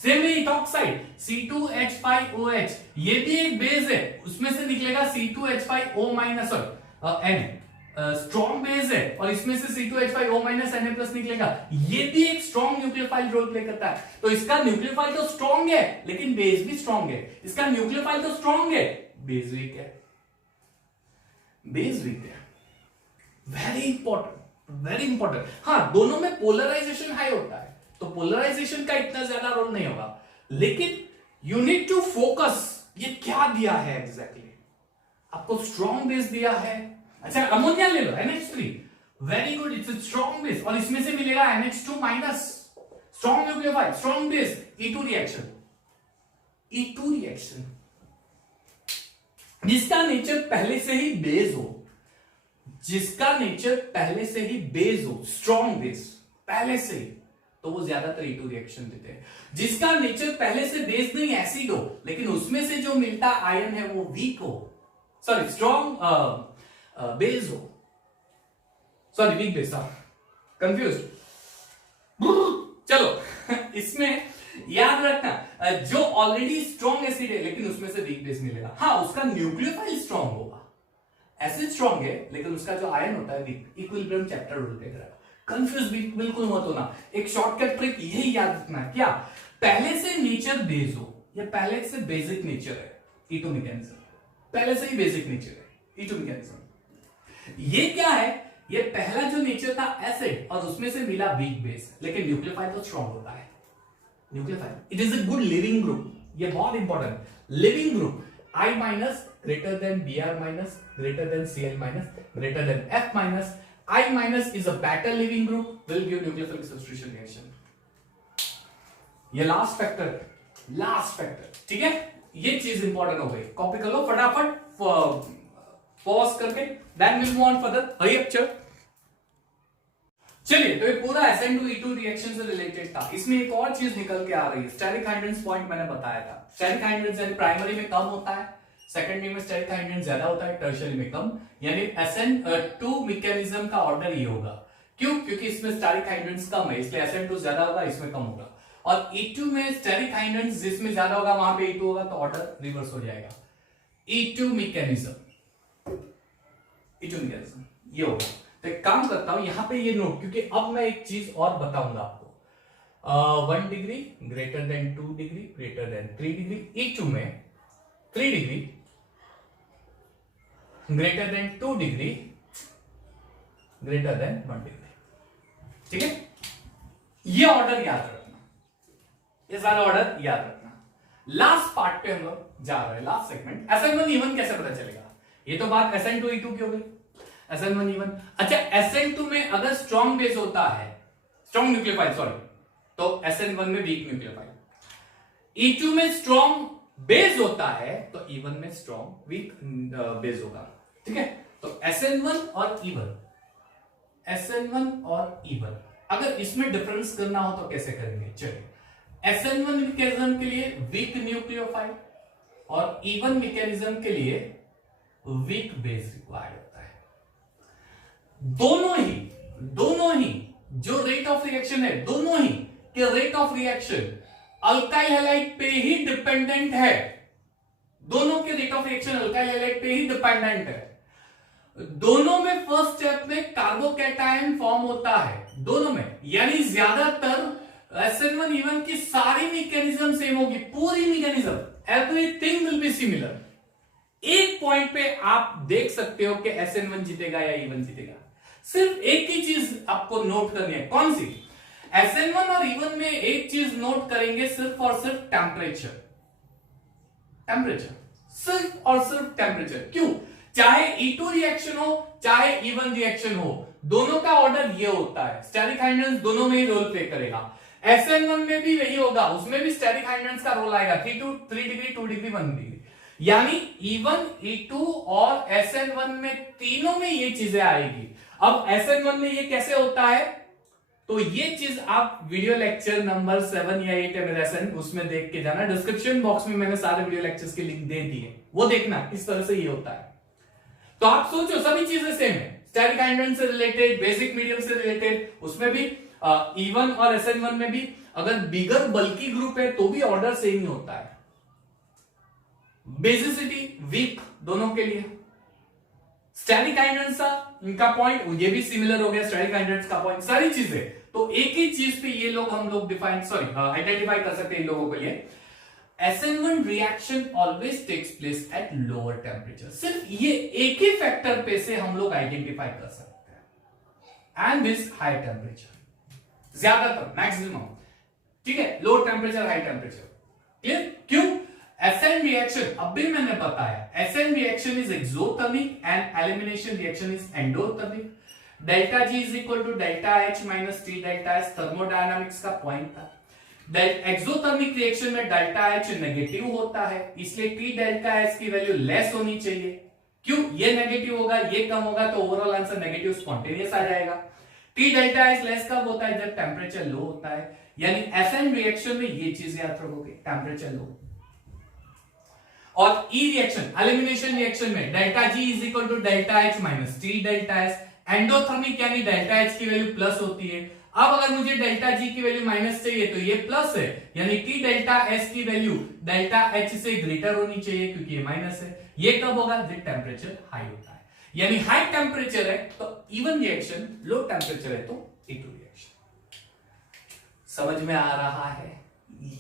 सेम में इथॉक्साइड C2H5OH, ये भी एक बेस है, उसमें से निकलेगा C2H5O minus N, strong base है और इसमें से C2H5O माइनस Na प्लस निकलेगा, ये भी एक स्ट्रॉन्ग न्यूक्लियोफाइल रोल प्ले करता है। तो इसका न्यूक्लियोफाइल तो स्ट्रॉन्ग है लेकिन बेस भी स्ट्रॉन्ग है, इसका न्यूक्लियोफाइल तो स्ट्रॉन्ग है, बेस वीक है, बेस वीक है। Very important, very important. हाँ, दोनों में पोलराइजेशन हाई होता है तो पोलराइजेशन का इतना ज्यादा रोल नहीं होगा, लेकिन यू नीड टू फोकस, ये क्या दिया है एग्जैक्टली। आपको स्ट्रॉन्ग बेस दिया है, अच्छा अमोनिया ले लो NH3, very good, it's strong base और इसमें से मिलेगा NH2 minus, strong nucleophile, strong base, E2 reaction, E2 reaction जिसका नेचर पहले से ही बेस हो, जिसका नेचर पहले से ही बेस हो, स्ट्रॉन्ग बेस पहले से ही, तो वो ज्यादातर E2 रिएक्शन देते हैं। जिसका नेचर पहले से बेस नहीं एसिड हो लेकिन उसमें से जो मिलता आयन है वो वीक हो, सॉरी स्ट्रॉन्ग बेस हो, सॉरी वीक बेस था, कंफ्यूज। चलो इसमें याद रखना जो ऑलरेडी स्ट्रॉन्ग एसिड है लेकिन उसमें से वीक बेस मिलेगा, हाँ उसका न्यूक्लियोफाइल स्ट्रॉन्ग होगा, एसिड स्ट्रॉन्ग है लेकिन उसका जो आयन होता है वीक। इक्विलिब्रियम चैप्टर रूल के तरह कंफ्यूज बिल्कुल मत होना। एक शॉर्टकट ट्रिक यही याद रखना, क्या पहले से नेचर बेस हो, ये पहले से बेसिक नेचर है ईटो मैकेनिज्म, पहले से ही बेसिक नेचर है ईटो मैकेनिज्म। ये क्या है, ये पहला जो नेचर था एसिड और उसमें से मिला वीक बेस, लेकिन न्यूक्लियोफाइल तो स्ट्रॉन्ग होता है। Nucleophile it is a good leaving group, ये बहुत important leaving group. I minus greater than Br minus greater than Cl minus greater than F minus, I minus is a better living group, will give nucleophilic substitution reaction. ये last factor, ठीक है, ये चीज important हो गई, copy कर लो फटाफट pause करके, then will move on further. Hurry up चल। चलिए तो ये पूरा SN2E2 रिएक्शन से रिलेटेड था। इसमें एक और चीज निकल के आ रही है, स्टेरिक हाइड्रेंस पॉइंट मैंने बताया था। स्टेरिक हाइड्रेंस यानी प्राइमरी में कम होता है, सेकेंडरी में स्टेरिक हाइड्रेंस ज्यादा होता है, टर्शियरी में कम, यानी SN2 मैकेनिज्म का ऑर्डर ये होगा। क्यों? क्योंकि इसमें स्टेरिक हाइड्रेंस कम है इसलिए SN2 ज्यादा होगा, इसमें कम होगा। और E2 में स्टेरिक हाइड्रेंस जिसमें ज्यादा होगा वहां पे E2 होगा, तो ऑर्डर रिवर्स हो जाएगा। E2 मैकेनिज्म ये होगा। तो एक काम करता हूं यहां पे ये नोट, क्योंकि अब मैं एक चीज और बताऊंगा आपको। 1 degree greater than 2 degree greater then 3 degree, E2 में 3 degree greater than 2 degree greater than 1 degree, ठीक है। ये ऑर्डर याद रखना, ये सारा ऑर्डर याद रखना। लास्ट पार्ट पे हम लोग जा रहे हैं, लास्ट सेगमेंट। SN1E1 कैसे पता चलेगा? ये तो बात SN2E2 की हो गई। SN1E1, अच्छा SN2 में अगर स्ट्रॉन्ग बेस होता है, स्ट्रॉन्ग न्यूक्लियोफाइल सॉरी, तो SN1 में वीक न्यूक्लियोफाइल। E2 में स्ट्रॉन्ग बेस होता है तो E1 में स्ट्रॉन्ग वीक बेस होगा, ठीक है। तो SN1 और E1 अगर इसमें डिफरेंस करना हो तो कैसे करेंगे? चलिए, SN1 मैकेनिज्म के लिए वीक न्यूक्लियोफाइल और E1 मैकेनिज्म के लिए वीक बेस रिक्वायर्ड होता है। दोनों ही जो रेट ऑफ रिएक्शन है, दोनों ही के rate of reaction alkyl halide पे ही डिपेंडेंट है। दोनों के rate of reaction alkyl halide पे ही डिपेंडेंट है। दोनों में फर्स्ट स्टेप में कार्बोकैटायन फॉर्म होता है, दोनों में, यानी ज्यादातर SN1E1 की सारी मैकेनिज्म सेम होगी, पूरी mechanism, everything will be similar. एक पॉइंट पे आप देख सकते हो कि SN1 जीतेगा या E1 जीतेगा। सिर्फ एक ही चीज आपको नोट करनी है, कौन सी? SN1 और E1 में एक चीज नोट करेंगे, सिर्फ और सिर्फ टेम्परेचर, सिर्फ और सिर्फ टेम्परेचर। क्यों? चाहे E2 रिएक्शन हो चाहे E1 रिएक्शन हो, दोनों का ऑर्डर ये होता है, स्टेरिक हाइड्रेंस दोनों में ही रोल प्ले करेगा। SN1 में भी वही होगा, उसमें भी स्टेरिक हाइड्रेंस का रोल आएगा, 3 डिग्री 2 डिग्री 1 डिग्री, यानी E1 E2 और SN1 में तीनों में ये चीजें आएगी। अब SN1 में ये कैसे होता है, तो ये चीज आप वीडियो लेक्चर नंबर 7 या 8 है मेरा SN, उसमें देख के जाना। डिस्क्रिप्शन बॉक्स में मैंने सारे वीडियो लेक्चर्स के लिंक दे दिए, वो देखना इस तरह से ये होता है। तो आप सोचो सभी चीजें सेम है, स्टेरिक हाइड्रेंस से रिलेटेड, बेसिक मीडियम से रिलेटेड, उसमें भी E1 और SN1 में भी अगर बिगर बल्की ग्रुप है तो भी ऑर्डर सेम ही होता है। बेसिसिटी वीक दोनों के लिए, स्टेरिक हाइड्रेंस इनका पॉइंट ये भी सिमिलर हो गया, स्टेरिक हाइड्रेंस का पॉइंट, सारी चीजें। तो एक ही चीज पे ये लोग हम लोग आइडेंटिफाई कर सकते हैं इन लोगों के लिए। SN1 reaction always takes place at lower temperature, सिर्फ ये एक ही फैक्टर पे से हम लोग आइडेंटिफाई कर सकते हैं, एंड दिस हाई टेम्परेचर, ज्यादातर मैक्सिमम, ठीक है, low temperature high temperature. Clear? क्यों? SN रिएक्शन अब भी मैंने बताया, SN reaction is exothermic and elimination reaction is endothermic. Delta G is equal to delta H minus T delta S thermodynamics का point था। एक्सोथर्मिक रिएक्शन में delta H negative होता है, इसलिए T डेल्टा S की वैल्यू लेस होनी चाहिए। क्यों? ये नेगेटिव होगा, ये कम होगा, तो ओवरऑल आंसर नेगेटिव स्पॉन्टेनियस आ जाएगा। T डेल्टा S लेस कब होता है? जब टेम्परेचर लो होता है, यानी SN रिएक्शन में ये चीज याद रखोगे, टेम्परेचर लो। और E रिएक्शन एलिमिनेशन रिएक्शन में delta G is equal to delta H minus T delta S, endothermic यानी डेल्टा एच की वैल्यू प्लस होती है। अब अगर मुझे डेल्टा जी की वैल्यू माइनस चाहिए तो ये प्लस है, यानी कि डेल्टा एस की वैल्यू डेल्टा एच से ग्रेटर होनी चाहिए क्योंकि ये माइनस है। ये कब होगा? जब टेम्परेचर हाई होता है, यानी हाई टेम्परेचर है तो इवन रिएक्शन, लो टेम्परेचर है तो E2 रिएक्शन। समझ में आ रहा है?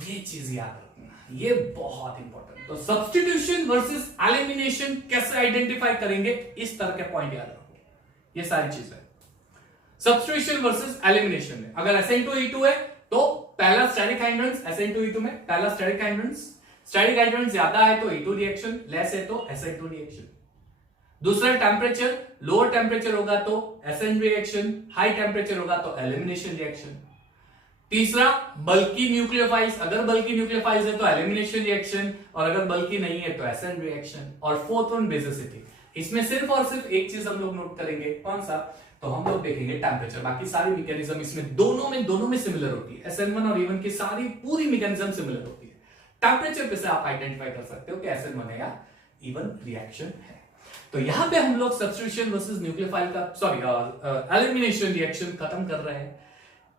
ये चीज याद रखना, ये बहुत इंपॉर्टेंट। तो सब्स्टिट्यूशन वर्सेस एलिमिनेशन कैसे आइडेंटिफाई करेंगे, इस तरह के पॉइंट याद रखो। ये सारी चीजें सब्स्टिट्यूशन वर्सेस एलिमिनेशन में, अगर SN2E2 है तो पहला स्टैटिक हाइड्रेंस, SN2E2 में पहला स्टैटिक हाइड्रेंस ज्यादा है तो E2 रिएक्शन, लेस है तो SN2 रिएक्शन। दूसरा टेम्परेचर, लोअर टेम्परेचर होगा तो SN रिएक्शन, हाई टेम्परेचर होगा तो एलिमिनेशन रिएक्शन। तीसरा बल्कि न्यूक्लियोफाइल्स, अगर बल्कि न्यूक्लियोफाइल्स है तो एलिमिनेशन रिएक्शन, और अगर बल्कि नहीं है तो SN रिएक्शन। और फोर्थ वन बेसिसिटी, इसमें सिर्फ और सिर्फ एक चीज हम लोग नोट करेंगे, कौन सा? तो हम लोग देखेंगे टेम्परेचर। बाकी सारी मैकेनिज्म इसमें दोनों में सिमिलर होती है। SN1 और E1 की सारी पूरी मैकेनिज्म सिमिलर होती है। टेम्परेचर पे से आप आइडेंटिफाई कर सकते हो कि SN1 है या E1 रिएक्शन है। तो यहां पे हम लोग सब्स्टिट्यूशन वर्सेस न्यूक्लियोफाइल का एलिमिनेशन रिएक्शन खत्म कर रहे हैं।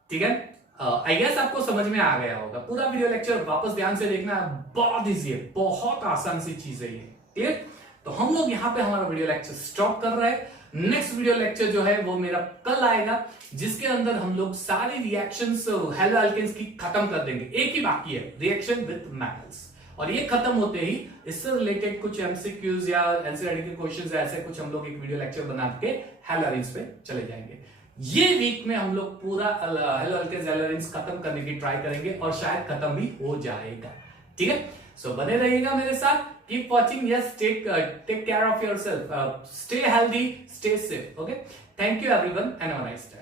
ठीक है, आई गेस आपको समझ में आ गया होगा। पूरा वीडियो लेक्चर वापस ध्यान से देखना, बहुत इजी है, बहुत आसान सी चीज है ये। क्लियर? तो हम लोग यहाँ पे हमारा वीडियो लेक्चर स्टॉप कर रहे हैं। नेक्स्ट वीडियो लेक्चर जो है वो मेरा कल आएगा, जिसके अंदर हम लोग सारी रिएक्शंस हेलो एल्केन्स की खत्म कर देंगे। एक ही बाकी है, रिएक्शन विद मेटल्स, और ये खत्म होते ही इससे रिलेटेड कुछ एमसीक्यूज या एनसीईआरटी के क्वेश्चंस ऐसे कुछ हम लोग एक वीडियो लेक्चर बना के हैलोजेंस पे चले जाएंगे। ये वीक में हम लोग पूरा हेलो एल्केन्स हैलोजेंस खत्म करने की ट्राई करेंगे और शायद खत्म भी हो जाएगा। ठीक है, सो बने रहिएगा मेरे साथ। Keep watching, yes, take care of yourself, stay healthy, stay safe. Okay, thank you everyone and have a nice day.